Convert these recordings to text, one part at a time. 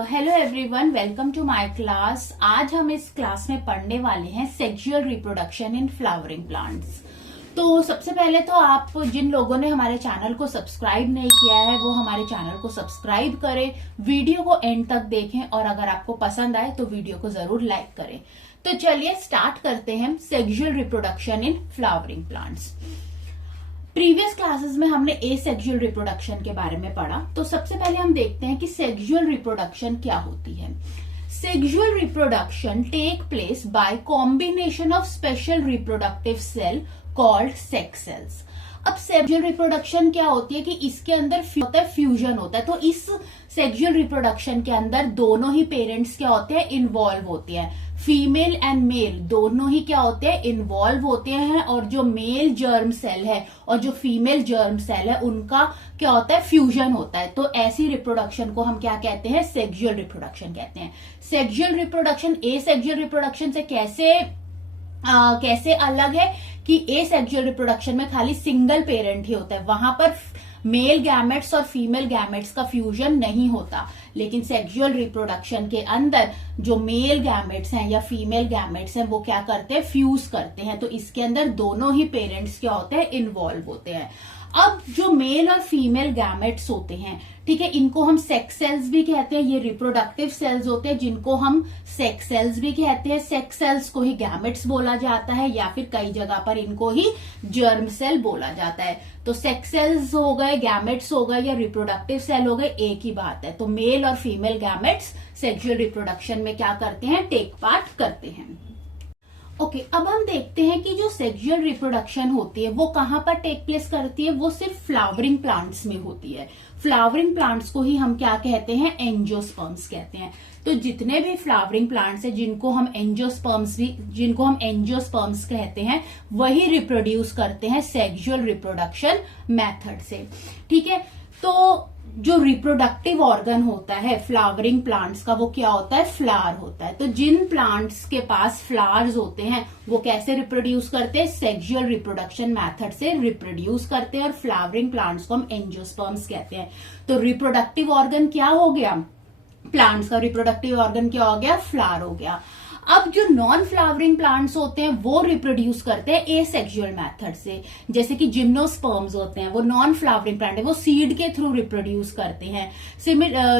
Hello everyone, welcome to my class. आज हम इस क्लास में पढ़ने वाले हैं sexual reproduction in flowering plants. तो सबसे पहले तो आप जिन लोगों ने हमारे चैनल को सब्सक्राइब नहीं किया है वो हमारे चैनल को सब्सक्राइब करें, वीडियो को एंड तक देखें और अगर आपको पसंद आए तो वीडियो को जरूर लाइक करें। तो चलिए स्टार्ट करते हैं sexual reproduction in flowering plants. Previous classes में हमने एसेक्सुअल रिप्रोडक्शन के बारे में पढ़ा। तो सबसे पहले हम देखते हैं कि सेक्सुअल रिप्रोडक्शन क्या होती है। Sexual reproduction take place by combination of special reproductive cell called sex cells. अब सेक्सुअल रिप्रोडक्शन क्या होती है कि इसके अंदर फ्यूजन होता है। तो इस सेक्सुअल रिप्रोडक्शन के अंदर दोनों ही पेरेंट्स क्या होते हैं, इन्वॉल्व होते हैं। फीमेल एंड मेल दोनों ही क्या होते हैं, इन्वॉल्व होते हैं। और जो मेल जर्म सेल है और जो फीमेल जर्म सेल है उनका क्या होता है, फ्यूजन होता है। तो ऐसी रिप्रोडक्शन को हम क्या कहते हैं, सेक्सुअल रिप्रोडक्शन कहते हैं। सेक्सुअल रिप्रोडक्शन एसेक्सुअल रिप्रोडक्शन से कैसे अलग है कि एसेक्सुअल रिप्रोडक्शन में खाली सिंगल पेरेंट ही होता है, वहां पर मेल गैमेट्स और फीमेल गैमेट्स का फ्यूजन नहीं होता। लेकिन सेक्सुअल रिप्रोडक्शन के अंदर जो मेल गैमेट्स हैं या फीमेल गैमेट्स हैं वो क्या करते हैं, फ्यूज करते हैं। तो इसके अंदर दोनों ही पेरेंट्स क्या होते हैं, इन्वॉल्व होते हैं। अब जो मेल और फीमेल गैमेट्स होते हैं, ठीक है, इनको हम सेक्स सेल्स भी कहते हैं। ये रिप्रोडक्टिव सेल्स होते हैं जिनको हम सेक्स सेल्स भी कहते हैं। सेक्स सेल्स को ही गैमेट्स बोला जाता है या फिर कई जगह पर इनको ही जर्म सेल बोला जाता है। तो सेक्स सेल्स हो गए, गैमेट्स हो गए या रिप्रोडक्टिव सेल हो गए, एक ही बात है। तो मेल और फीमेल गैमेट्स सेक्सुअल रिप्रोडक्शन में क्या करते हैं, टेक पार्ट करते हैं। ओके, अब हम देखते हैं कि जो सेक्सुअल रिप्रोडक्शन होती है वो कहां पर टेक प्लेस करती है। वो सिर्फ फ्लावरिंग प्लांट्स में होती है। फ्लावरिंग प्लांट्स को ही हम क्या कहते हैं, एंजियोस्पर्म्स कहते हैं। तो जितने भी फ्लावरिंग प्लांट्स हैं जिनको हम एंजियोस्पर्म्स कहते हैं, वही रिप्रोड्यूस करते हैं सेक्सुअल रिप्रोडक्शन मेथड से। ठीक है, तो जो रिप्रोडक्टिव ऑर्गन होता है फ्लावरिंग प्लांट्स का वो क्या होता है, फ्लावर होता है। तो जिन प्लांट्स के पास फ्लावर्स होते हैं वो कैसे रिप्रोड्यूस करते हैं, सेक्सुअल रिप्रोडक्शन मेथड से रिप्रोड्यूस करते हैं। और फ्लावरिंग प्लांट्स को हम एंजियोस्पर्म्स कहते हैं। तो रिप्रोडक्टिव ऑर्गन क्या हो गया, प्लांट्स का रिप्रोडक्टिव ऑर्गन क्या हो गया, फ्लावर हो गया। अब जो नॉन फ्लावरिंग प्लांट्स होते हैं वो रिप्रोड्यूस करते हैं एसेक्सुअल मेथड से। जैसे कि जिम्नोस्पर्म्स होते हैं, वो नॉन फ्लावरिंग प्लांट है, वो सीड के थ्रू रिप्रोड्यूस करते हैं।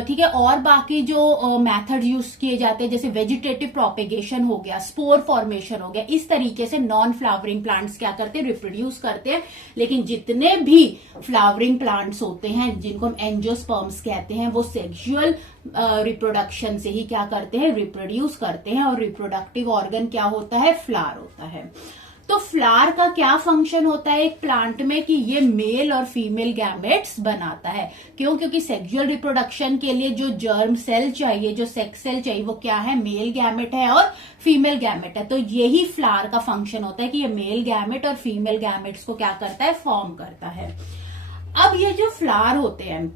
ठीक है, और बाकी जो मेथड यूज किए जाते हैं जैसे वेजिटेटिव प्रोपेगेशन हो गया, स्पोर फॉर्मेशन हो गया, इस तरीके से नॉन फ्लावरिंग प्लांट्स क्या करते हैं, रिप्रोड्यूस करते हैं। लेकिन जितने भी फ्लावरिंग प्लांट्स होते हैं जिनको हम एंजियोस्पर्म्स कहते हैं वो सेक्सुअल रिप्रोडक्शन से ही क्या करते हैं, रिप्रोड्यूस करते हैं। और रिप्रोडक्टिव ऑर्गन क्या होता है, फ्लावर होता है। तो फ्लावर का क्या फंक्शन होता है एक प्लांट में कि ये मेल और फीमेल गैमेट्स बनाता है। क्यों, क्योंकि सेक्सुअल रिप्रोडक्शन के लिए जो जर्म सेल चाहिए, जो सेक्स सेल चाहिए, वो क्या है, मेल गैमेट है और फीमेल गैमेट है। तो यही फ्लावर का फंक्शन होता है कि ये मेल गैमेट और फीमेल गैमेट्स को क्या करता है, फॉर्म करता है। अब ये जो फ्लावर होते हैं,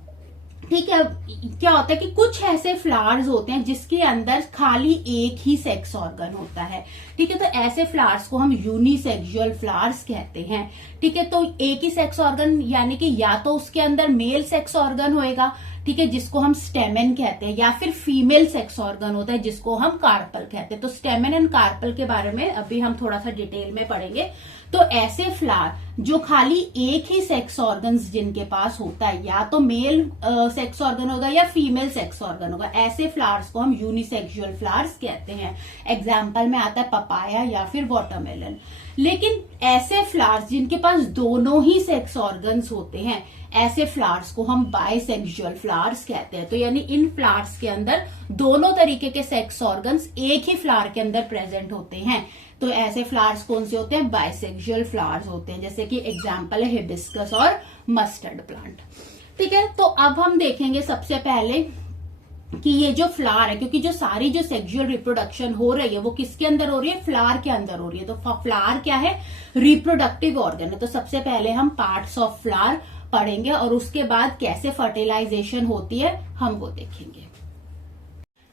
ठीक है, क्या होता है कि कुछ ऐसे फ्लावर्स होते हैं जिसके अंदर खाली एक ही सेक्स ऑर्गन होता है। ठीक है, तो ऐसे फ्लावर्स को हम यूनिसेक्सुअल फ्लावर्स कहते हैं। ठीक है, तो एक ही सेक्स ऑर्गन यानी कि या तो उसके अंदर मेल सेक्स ऑर्गन होएगा, ठीक है, जिसको हम स्टेमेन कहते हैं, या फिर फीमेल सेक्स ऑर्गन होता है जिसको हम कार्पल कहते हैं। तो स्टेमेन एंड कार्पल के बारे में अभी हम थोड़ा सा डिटेल में पढ़ेंगे। तो ऐसे फ्लावर जो खाली एक ही सेक्स ऑर्गन्स जिनके पास होता है, या तो मेल सेक्स ऑर्गन होगा या फीमेल सेक्स ऑर्गन होगा, ऐसे फ्लावर्स को हम यूनिसेक्सुअल फ्लावर्स कहते हैं। एग्जाम्पल में आता है पपाया या फिर वाटरमेलन। लेकिन ऐसे फ्लावर्स जिनके पास दोनों ही सेक्स ऑर्गन्स होते हैं, ऐसे फ्लावर्स को हम बाइसेक्सुअल फ्लावर्स कहते हैं। तो यानी इन फ्लावर्स के अंदर दोनों तरीके के सेक्स ऑर्गन्स एक ही फ्लावर के अंदर प्रेजेंट होते हैं। तो ऐसे फ्लावर्स कौन से होते हैं, बाइसेक्सुअल फ्लावर्स होते हैं। जैसे कि एग्जाम्पल है हिबिस्कस और मस्टर्ड प्लांट। ठीक है, तो अब हम देखेंगे सबसे पहले कि ये जो फ्लावर है, क्योंकि जो सारी जो सेक्सुअल रिप्रोडक्शन हो रही है वो किसके अंदर हो रही है, फ्लावर के अंदर हो रही है। तो फ्लावर क्या है, रिप्रोडक्टिव ऑर्गन है। तो सबसे पहले हम पार्ट्स ऑफ फ्लावर पढ़ेंगे और उसके बाद कैसे फर्टिलाइजेशन होती है हम वो देखेंगे।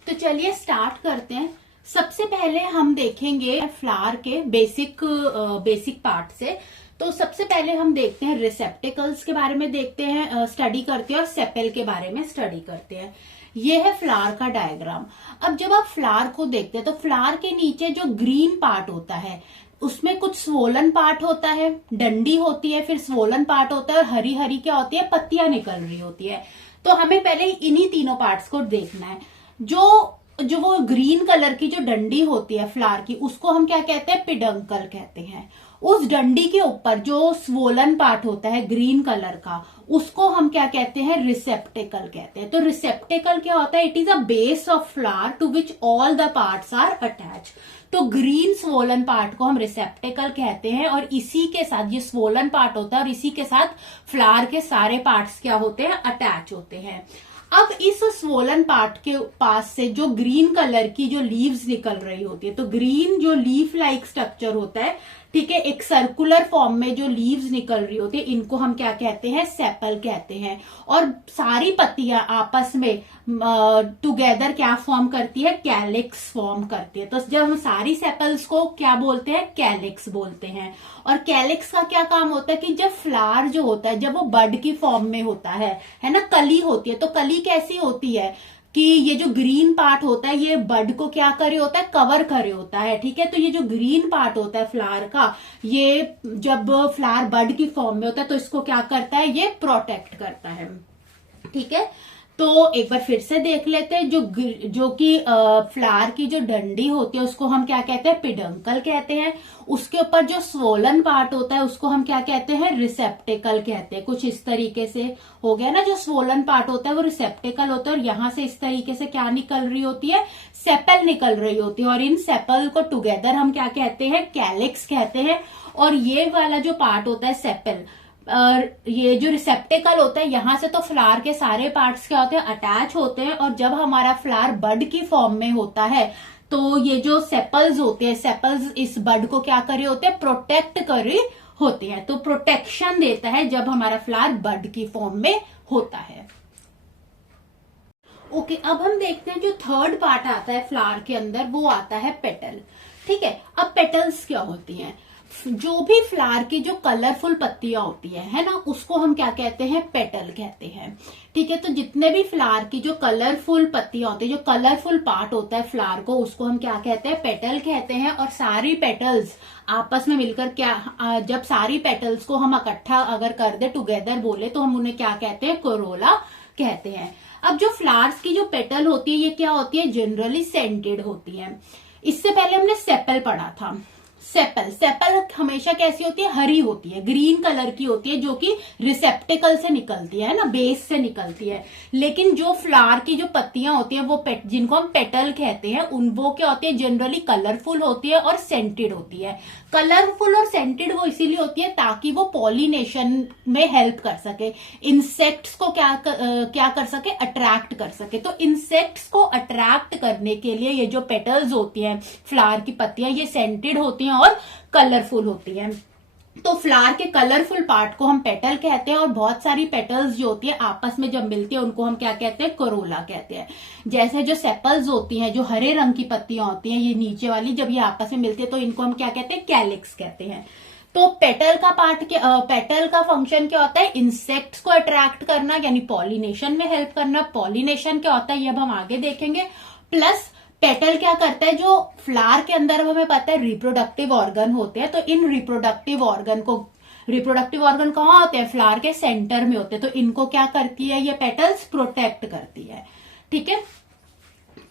तो चलिए स्टार्ट करते हैं। सबसे पहले हम देखेंगे फ्लावर के बेसिक पार्ट से। तो सबसे पहले हम देखते हैं रिसेप्टिकल्स के बारे में देखते हैं, स्टडी करते हैं और सेपेल के बारे में स्टडी करते हैं। ये है फ्लावर का डायग्राम। अब जब आप फ्लावर को देखते हैं तो फ्लावर के नीचे जो ग्रीन पार्ट होता है उसमें कुछ स्वोलन पार्ट होता है, डंडी होती है, फिर स्वोलन पार्ट होता है और हरी हरी क्या होती है, पत्तियां निकल रही होती है। तो हमें पहले इन्हीं तीनों पार्ट्स को देखना है। जो वो ग्रीन कलर की जो डंडी होती है फ्लावर की, उसको हम क्या कहते हैं, पिडंकल कहते हैं। उस डंडी के ऊपर जो स्वोलन पार्ट होता है ग्रीन कलर का, उसको हम क्या कहते हैं, रिसेप्टेकल कहते हैं। तो रिसेप्टेकल क्या होता है, it is a base of flower to which all the parts are attach. तो ग्रीन स्वोलन पार्ट को हम रिसेप्टेकल कहते हैं और इसी के साथ ये स्वोलन पार्ट होता है और इसी के साथ फ्लावर के सारे पार्ट्स क्या होते हैं, अटैच होते हैं। अब इस स्वोलन पार्ट के पास से जो ग्रीन कलर की जो लीव्स निकल रही होती है, तो ग्रीन जो लीफ लाइक स्ट्रक्चर होता है, ठीक है, एक सर्कुलर फॉर्म में जो लीव्स निकल रही होती है, इनको हम क्या कहते हैं, सेपल कहते हैं। और सारी पत्तियां आपस में टुगेदर क्या फॉर्म करती है, कैलिक्स फॉर्म करती है। तो जब हम सारी सेपल्स को क्या बोलते हैं, कैलिक्स बोलते हैं। और कैलिक्स का क्या काम होता है कि जब फ्लावर जो होता है, जब वो बड की फॉर्म में होता है ना, कली होती है, तो कली कैसी होती है कि ये जो ग्रीन पार्ट होता है ये बड को क्या करे होता है, कवर करे होता है, ठीक है। तो ये जो ग्रीन पार्ट होता है फ्लावर का, ये जब फ्लावर बड की फॉर्म में होता है तो इसको क्या करता है, ये प्रोटेक्ट करता है, ठीक है। तो एक बार फिर से देख लेते हैं, जो कि फ्लावर की जो डंडी होती है उसको हम क्या कहते हैं, पिडंकल कहते हैं। उसके ऊपर जो स्वोलन पार्ट होता है उसको हम क्या कहते हैं, रिसेप्टेकल कहते हैं। कुछ इस तरीके से हो गया ना, जो स्वोलन पार्ट होता है वो रिसेप्टेकल होता है और यहां से इस तरीके से क्या निकल रही होती है, सेपल निकल रही होती है। और इन सेपल को टुगेदर हम क्या कहते हैं, कैलिक्स कहते हैं। और ये वाला जो पार्ट होता है सेपल, ये जो रिसेप्टेकल होता है, यहां से तो फ्लावर के सारे पार्ट्स क्या होते हैं, अटैच होते हैं। और जब हमारा फ्लावर बड की फॉर्म में होता है तो ये जो सेपल्स होते हैं, सेपल्स इस बड को क्या करे होते हैं, प्रोटेक्ट करे होते हैं। तो प्रोटेक्शन देता है जब हमारा फ्लावर बड की फॉर्म में होता है। ओके, अब हम देखते हैं जो थर्ड पार्ट आता है फ्लावर के अंदर, वो आता है पेटल, ठीक है। अब पेटल्स क्या होती हैं, जो भी फ्लावर की जो कलरफुल पत्तियां होती है ना, उसको हम क्या कहते हैं, पेटल कहते हैं, ठीक है। तो जितने भी फ्लावर की जो कलरफुल पत्तियां होती है, जो कलरफुल पार्ट होता है फ्लावर को, उसको हम क्या कहते हैं, पेटल कहते हैं। और सारी पेटल्स आपस में मिलकर क्या, जब सारी पेटल्स को हम इकट्ठा अगर कर दे, टुगेदर बोले, तो हम उन्हें क्या कहते हैं, कोरोला कहते हैं। अब जो फ्लावर्स की जो पेटल होती है ये क्या होती है, जनरली सेंटेड होती है। इससे पहले हमने सेपल पढ़ा था। सेपल हमेशा कैसी होती है, हरी होती है, ग्रीन कलर की होती है, जो कि रिसेप्टेकल से निकलती है ना, बेस से निकलती है। लेकिन जो फ्लावर की जो पत्तियां होती है वो जिनको हम पेटल कहते हैं, वो क्या होती है, जनरली कलरफुल होती है और सेंटेड होती है। कलरफुल और सेंटेड वो इसीलिए होती है ताकि वो पॉलिनेशन में हेल्प कर सके, इंसेक्ट्स को क्या कर सके, अट्रैक्ट कर सके। तो इंसेक्ट्स को अट्रैक्ट करने के लिए ये जो पेटल्स होती हैं फ्लावर की पत्तियां, ये सेंटेड होती हैं और कलरफुल होती हैं। तो फ्लावर के कलरफुल पार्ट को हम पेटल कहते हैं। और बहुत सारी पेटल्स जो होती है आपस में जब मिलती है उनको हम क्या कहते हैं, कोरोला कहते हैं। जैसे जो सेपल्स होती हैं, जो हरे रंग की पत्तियां होती हैं, ये नीचे वाली, जब ये आपस में मिलती है तो इनको हम क्या कहते हैं, कैलिक्स कहते हैं। तो पेटल का पेटल का फंक्शन क्या होता है, इंसेक्ट्स को अट्रैक्ट करना, यानी पॉलिनेशन में हेल्प करना। पॉलिनेशन क्या होता है ये अब हम आगे देखेंगे। प्लस पेटल क्या करता है, जो फ्लावर के अंदर हमें पता है रिप्रोडक्टिव ऑर्गन होते हैं, तो इन रिप्रोडक्टिव ऑर्गन कहाँ होते हैं, फ्लावर के सेंटर में होते हैं। तो इनको क्या करती है, ये पेटल्स प्रोटेक्ट करती है, ठीक है।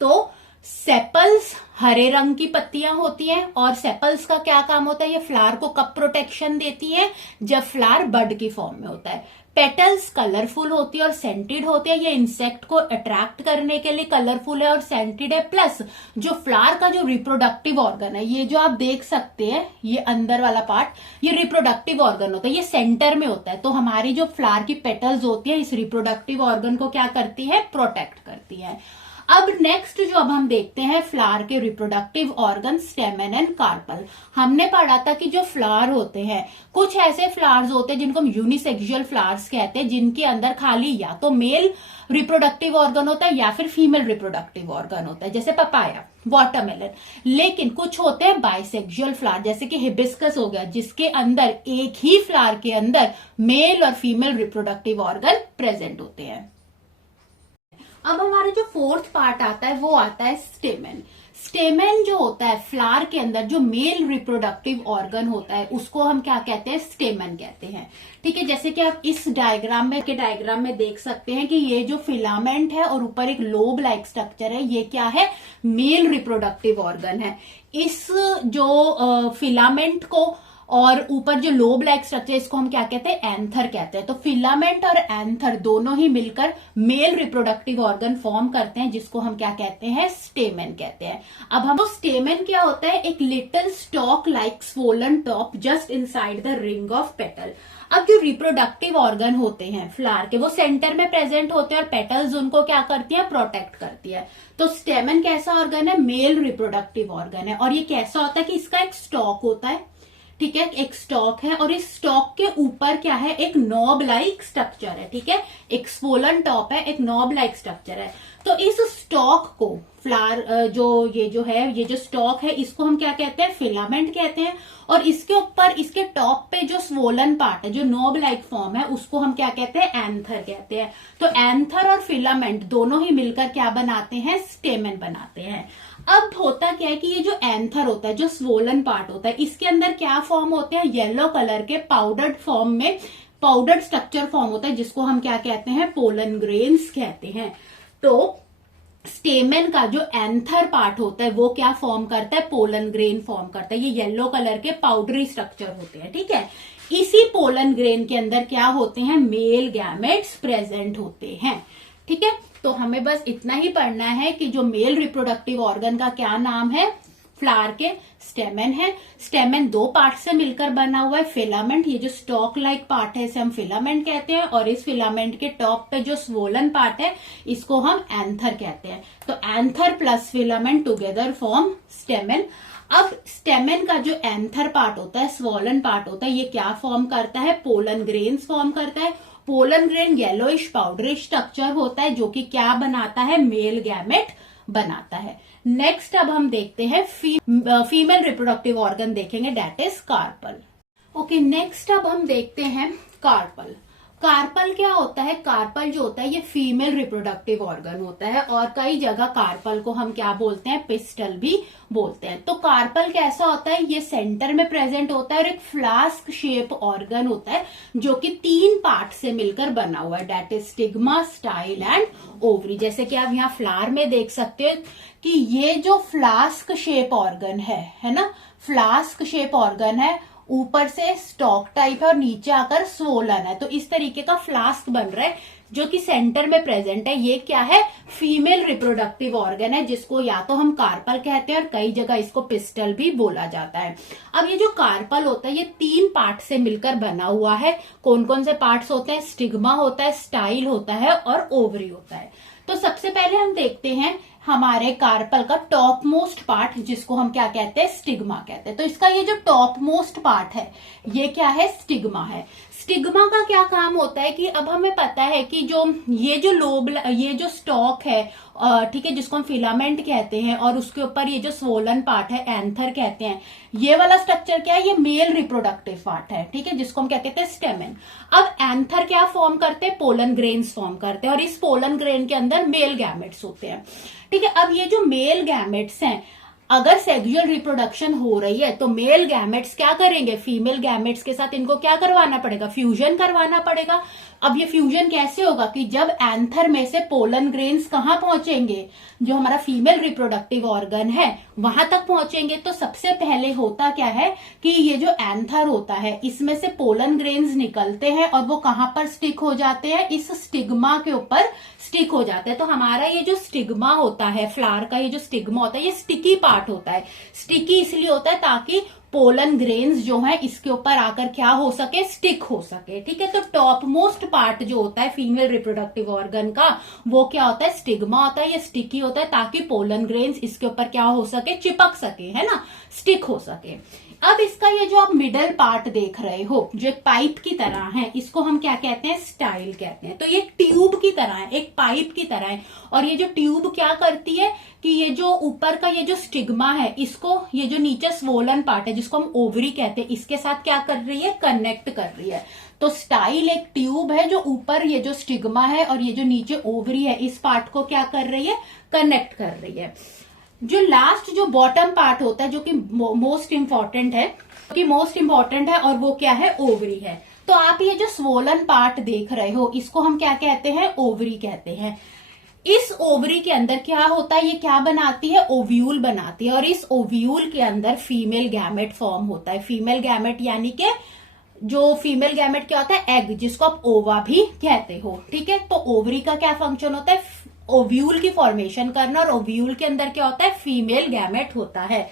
तो सेपल्स हरे रंग की पत्तियां होती हैं और सेपल्स का क्या काम होता है, ये फ्लावर को कब प्रोटेक्शन देती है, जब फ्लावर बड की फॉर्म में होता है। पेटल्स कलरफुल होती है और सेंटेड होते हैं, ये इंसेक्ट को अट्रैक्ट करने के लिए कलरफुल है और सेंटेड है। प्लस जो फ्लावर का जो रिप्रोडक्टिव ऑर्गन है, ये जो आप देख सकते हैं, ये अंदर वाला पार्ट, ये रिप्रोडक्टिव ऑर्गन होता है, ये सेंटर में होता है। तो हमारी जो फ्लावर की पेटल्स होती है इस रिप्रोडक्टिव ऑर्गन को क्या करती है, प्रोटेक्ट करती है। अब नेक्स्ट जो अब हम देखते हैं फ्लावर के reproductive organ, stamen and carpel. हमने पढ़ा था कि जो फ्लावर होते हैं, कुछ ऐसे फ्लावर्स होते हैं जिनको हम यूनिसेक्सुअल फ्लावर्स कहते हैं, जिनके अंदर खाली या तो मेल रिप्रोडक्टिव ऑर्गन होता है या फिर फीमेल रिप्रोडक्टिव ऑर्गन होता है, जैसे पपाया, वाटरमेलन। लेकिन कुछ होते हैं बाइसेक्सुअल फ्लावर, जैसे कि हिबिस्कस हो गया, जिसके अंदर एक ही फ्लावर के अंदर मेल और फीमेल रिप्रोडक्टिव ऑर्गन प्रेजेंट होते हैं। अब हमारा जो फोर्थ पार्ट आता है वो आता है स्टेमेन। स्टेमेन जो होता है फ्लावर के अंदर जो मेल रिप्रोडक्टिव ऑर्गन होता है उसको हम क्या कहते हैं, स्टेमेन कहते हैं। ठीक है, जैसे कि आप इस डायग्राम में देख सकते हैं कि ये जो फिलामेंट है और ऊपर एक लोब लाइक स्ट्रक्चर है, ये क्या है, मेल रिप्रोडक्टिव ऑर्गन है। इस जो फिलामेंट को और ऊपर जो लोब लाइक स्ट्रक्चर, इसको हम क्या कहते हैं, एंथर कहते हैं। तो फिलामेंट और एंथर दोनों ही मिलकर मेल रिप्रोडक्टिव ऑर्गन फॉर्म करते हैं, जिसको हम क्या कहते हैं, स्टेमेन कहते हैं। अब हम स्टेमेन क्या होता है, एक little stock like swollen top just inside the ring of petal. अब जो रिप्रोडक्टिव ऑर्गन होते हैं फ्लावर के, वो सेंटर में प्रेजेंट होते हैं और पेटल्स उनको क्या करती है, प्रोटेक्ट करती है। तो स्टेमेन कैसा ऑर्गन है, मेल रिप्रोडक्टिव ऑर्गन है। और ये कैसा होता है कि इसका एक स्टॉक होता है, ठीक है, एक स्टॉक है और इस स्टॉक के ऊपर क्या है, एक नॉब लाइक स्ट्रक्चर है। ठीक है, एक स्वोलन टॉप है, एक नॉब लाइक स्ट्रक्चर है। तो इस स्टॉक को फ्लावर ये जो स्टॉक है, इसको हम क्या कहते हैं, फिलामेंट कहते हैं। और इसके ऊपर इसके टॉप पे जो स्वोलन पार्ट है, जो नॉब लाइक फॉर्म है, उसको हम क्या कहते हैं, एंथर कहते हैं। तो एंथर और फिलामेंट दोनों ही मिलकर क्या बनाते हैं, स्टेमेन बनाते हैं। अब होता क्या है कि ये जो एंथर होता है, जो स्वोलन पार्ट होता है, इसके अंदर क्या फॉर्म होते हैं, येलो कलर के पाउडर्ड फॉर्म में पाउडर्ड स्ट्रक्चर फॉर्म होता है, जिसको हम क्या कहते हैं, पोलन ग्रेन्स कहते हैं। तो स्टेमेन का जो एंथर पार्ट होता है वो क्या फॉर्म करता है, पोलन ग्रेन फॉर्म करता है। ये येलो कलर के पाउडरी स्ट्रक्चर होते हैं। ठीक है, इसी पोलन ग्रेन के अंदर क्या होते हैं, मेल गैमेट्स प्रेजेंट होते हैं। ठीक है, तो हमें बस इतना ही पढ़ना है कि जो मेल रिप्रोडक्टिव ऑर्गन का क्या नाम है, फ्लावर के स्टेमेन है। स्टेमेन दो पार्ट से मिलकर बना हुआ है, फिलामेंट, ये जो स्टॉक लाइक पार्ट है इसे हम फिलामेंट कहते हैं, और इस फिलामेंट के टॉप पे जो स्वोलन पार्ट है इसको हम एंथर कहते हैं। तो anther plus filament together form stamen. अब स्टेमेन का जो एंथर पार्ट होता है, स्वोलन पार्ट होता है, ये क्या फॉर्म करता है, पोलन ग्रेन्स फॉर्म करता है। पोलन ग्रेन येलोइश पाउडरिश स्ट्रक्चर होता है, जो कि क्या बनाता है, मेल गैमेट बनाता है। नेक्स्ट अब हम देखते हैं फीमेल रिप्रोडक्टिव ऑर्गन देखेंगे, that is carpel. Okay, next अब हम देखते हैं कार्पल। कार्पल क्या होता है, कार्पल जो होता है ये फीमेल रिप्रोडक्टिव ऑर्गन होता है, और कई जगह कार्पल को हम क्या बोलते हैं, पिस्टल भी बोलते हैं। तो कार्पल कैसा होता है, ये सेंटर में प्रेजेंट होता है और एक फ्लास्क शेप ऑर्गन होता है, जो कि 3 पार्ट से मिलकर बना हुआ है, that is stigma, style and ovary. जैसे कि आप यहाँ फ्लावर में देख सकते हो कि ये जो फ्लास्क शेप ऑर्गन है ना, फ्लास्क शेप ऑर्गन है, ऊपर से स्टॉक टाइप है और नीचे आकर स्वोलन है। तो इस तरीके का फ्लास्क बन रहा है जो कि सेंटर में प्रेजेंट है। ये क्या है, फीमेल रिप्रोडक्टिव ऑर्गन है, जिसको या तो हम कार्पल कहते हैं और कई जगह इसको पिस्टल भी बोला जाता है। अब ये जो कार्पल होता है ये 3 पार्ट से मिलकर बना हुआ है। कौन कौन से पार्ट्स होते हैं, स्टिग्मा होता है, स्टाइल होता है और ओवरी होता है। तो सबसे पहले हम देखते हैं हमारे कार्पल का टॉप मोस्ट पार्ट, जिसको हम क्या कहते हैं, स्टिग्मा कहते हैं। तो इसका ये जो टॉप मोस्ट पार्ट है ये क्या है, स्टिग्मा है। स्टिग्मा का क्या काम होता है कि अब हमें पता है कि ये जो स्टॉक है, ठीक है, जिसको हम फिलामेंट कहते हैं, और उसके ऊपर ये जो स्वोलन पार्ट है एंथर कहते हैं, ये वाला स्ट्रक्चर क्या है, ये मेल रिप्रोडक्टिव पार्ट है। ठीक है, जिसको हम क्या कहते हैं, स्टेमेन। अब एंथर क्या फॉर्म करते हैं, पोलन ग्रेन्स फॉर्म करते हैं, और इस पोलन ग्रेन के अंदर मेल गैमेट्स होते हैं। ठीक है, अब ये जो मेल गैमेट्स हैं, अगर सेक्सुअल रिप्रोडक्शन हो रही है तो मेल गैमेट्स क्या करेंगे, फीमेल गैमेट्स के साथ इनको क्या करवाना पड़ेगा, फ्यूजन करवाना पड़ेगा। अब ये फ्यूजन कैसे होगा कि जब एंथर में से पोलन ग्रेन्स कहां पहुंचेंगे, जो हमारा फीमेल रिप्रोडक्टिव ऑर्गन है वहां तक पहुंचेंगे। तो सबसे पहले होता क्या है कि ये जो एंथर होता है इसमें से पोलन ग्रेन्स निकलते हैं और वो कहां पर स्टिक हो जाते हैं, इस स्टिग्मा के ऊपर स्टिक हो जाते हैं। तो हमारा ये जो स्टिग्मा होता है, फ्लावर का ये जो स्टिग्मा होता है, ये स्टिकी पार्ट होता है। स्टिकी इसलिए होता है ताकि पोलन ग्रेन्स जो है इसके ऊपर आकर क्या हो सके, स्टिक हो सके। ठीक है, तो टॉप मोस्ट पार्ट जो होता है फीमेल रिप्रोडक्टिव ऑर्गन का, वो क्या होता है, स्टिग्मा होता है। ये स्टिकी होता है ताकि पोलन ग्रेन्स इसके ऊपर क्या हो सके, चिपक सके, है ना, स्टिक हो सके। अब इसका ये जो आप मिडल पार्ट देख रहे हो, जो एक पाइप की तरह है, इसको हम क्या कहते हैं, स्टाइल कहते हैं। तो ये ट्यूब की तरह है, एक पाइप की तरह है, और ये जो ट्यूब क्या करती है कि ये जो ऊपर का ये जो स्टिग्मा है, इसको ये जो नीचे स्वोलन पार्ट है जिसको हम ओवरी कहते हैं, इसके साथ क्या कर रही है, कनेक्ट कर रही है। तो स्टाइल एक ट्यूब है जो ऊपर ये जो स्टिग्मा है और ये जो नीचे ओवरी है इस पार्ट को क्या कर रही है, कनेक्ट कर रही है। जो लास्ट जो बॉटम पार्ट होता है जो कि मोस्ट इंपॉर्टेंट है और वो क्या है, ओवरी है। तो आप ये जो स्वोलन पार्ट देख रहे हो इसको हम क्या कहते हैं, ओवरी कहते हैं। इस ओवरी के अंदर क्या होता है, ये क्या बनाती है, ओव्यूल बनाती है और इस ओव्यूल के अंदर फीमेल गैमेट फॉर्म होता है। फीमेल गैमेट यानी कि जो फीमेल गैमेट क्या होता है, एग, जिसको आप ओवा भी कहते हो, ठीक है। तो ओवरी का क्या फंक्शन होता है, ओव्यूल की फॉर्मेशन करना, और ओव्यूल के अंदर क्या होता है, फीमेल गैमेट होता है।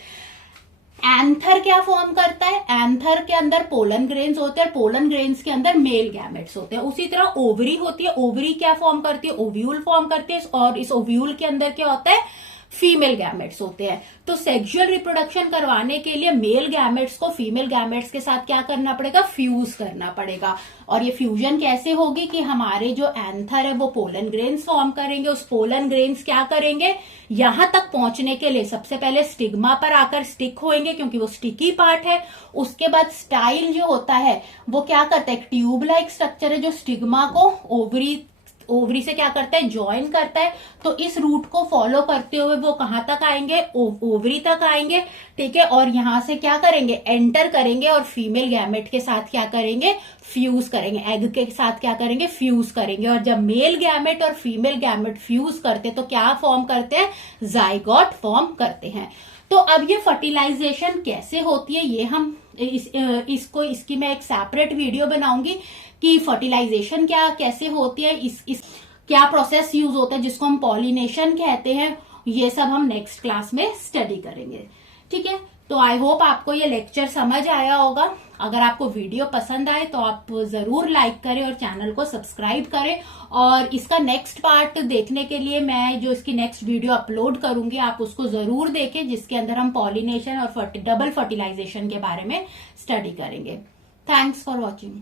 एंथर क्या फॉर्म करता है, एंथर के अंदर पोलन ग्रेन्स होते हैं, पोलन ग्रेन्स के अंदर मेल गैमेट्स होते हैं। उसी तरह ओवरी होती है, ओवरी क्या फॉर्म करती है, ओव्यूल फॉर्म करती है और इस ओव्यूल के अंदर क्या होता है, फीमेल गैमेट्स होते हैं। तो सेक्सुअल रिप्रोडक्शन करवाने के लिए मेल गैमेट्स को फीमेल गैमेट्स के साथ क्या करना पड़ेगा, फ्यूज करना पड़ेगा। और ये फ्यूजन कैसे होगी कि हमारे जो एंथर है वो पोलन ग्रेन्स फॉर्म करेंगे, उस पोलन ग्रेन्स क्या करेंगे, यहां तक पहुंचने के लिए सबसे पहले स्टिग्मा पर आकर स्टिक होएंगे क्योंकि वो स्टिकी पार्ट है। उसके बाद स्टाइल जो होता है वो क्या करता है, एक ट्यूब लाइक स्ट्रक्चर है जो स्टिग्मा को ओवरी से क्या करता है, ज्वाइन करता है। तो इस रूट को फॉलो करते हुए वो कहां तक आएंगे, ओवरी तक आएंगे, ठीक है। और यहां से क्या करेंगे, एंटर करेंगे और फीमेल गैमेट के साथ क्या करेंगे, फ्यूज करेंगे, एग के साथ क्या करेंगे, फ्यूज करेंगे। और जब मेल गैमेट और फीमेल गैमेट फ्यूज करते तो क्या फॉर्म करते हैं, जाइगोट फॉर्म करते हैं। तो अब ये फर्टिलाइजेशन कैसे होती है ये हम इसकी मैं एक सेपरेट वीडियो बनाऊंगी कि फर्टिलाइजेशन कैसे होती है, क्या प्रोसेस यूज होता है जिसको हम पॉलिनेशन कहते हैं, ये सब हम नेक्स्ट क्लास में स्टडी करेंगे, ठीक है। तो आई होप आपको ये लेक्चर समझ आया होगा। अगर आपको वीडियो पसंद आए तो आप जरूर लाइक करें और चैनल को सब्सक्राइब करें। और इसका नेक्स्ट पार्ट देखने के लिए मैं जो इसकी नेक्स्ट वीडियो अपलोड करूंगी आप उसको जरूर देखें, जिसके अंदर हम पॉलिनेशन और डबल फर्टिलाइजेशन के बारे में स्टडी करेंगे। Thanks for watching.